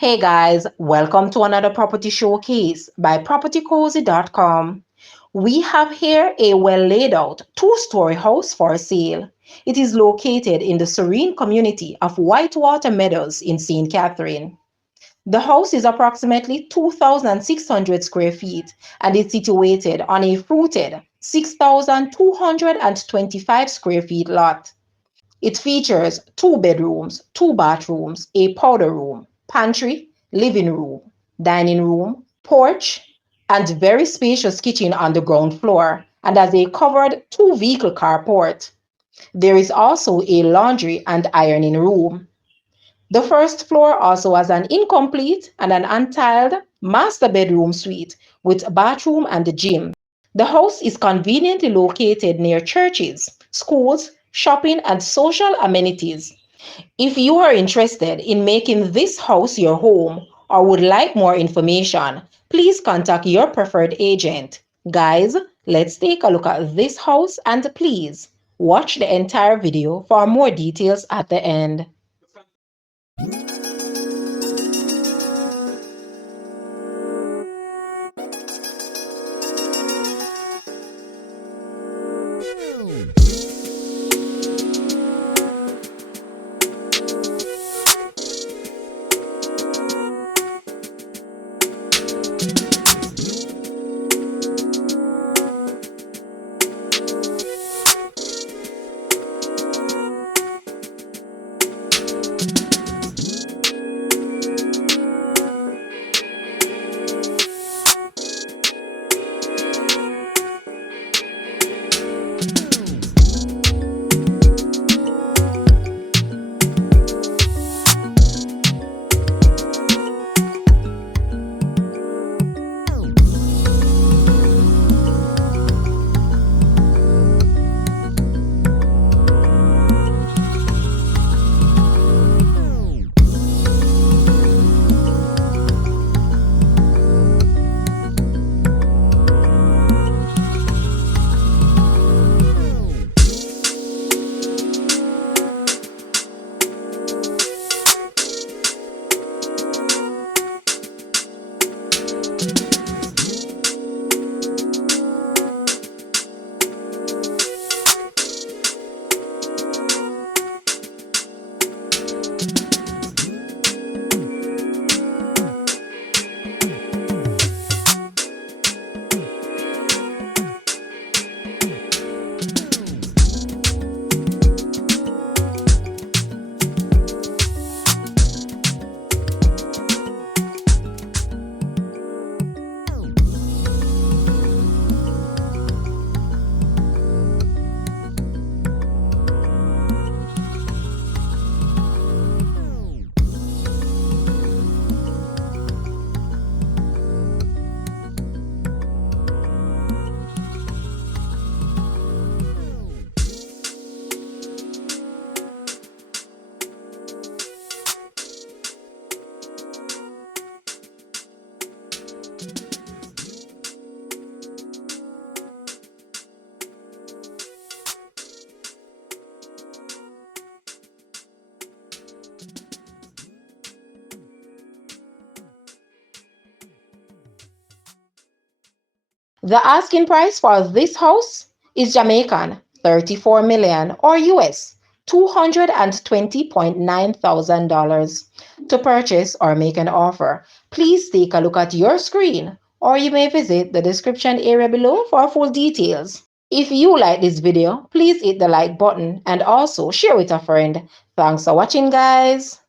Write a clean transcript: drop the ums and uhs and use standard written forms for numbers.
Hey guys, welcome to another property showcase by propertycozy.com. We have here a well laid out two-story house for sale. It is located in the serene community of White Water Meadows in St. Catherine. The house is approximately 2,600 square feet and is situated on a fruited 6,225 square feet lot. It features two bedrooms, two bathrooms, a powder room, pantry, living room, dining room, porch, and very spacious kitchen on the ground floor, and has a covered two-vehicle carport. There is also a laundry and ironing room. The first floor also has an incomplete and an untiled master bedroom suite with bathroom and gym. The house is conveniently located near churches, schools, shopping, and social amenities. If you are interested in making this house your home or would like more information, please contact your preferred agent. Guys, let's take a look at this house and please watch the entire video for more details at the end. The asking price for this house is Jamaican 34 million or US $220.9 thousand. To purchase or make an offer, please take a look at your screen or you may visit the description area below for full details. If you like this video, please hit the like button and also share with a friend. Thanks for watching, guys.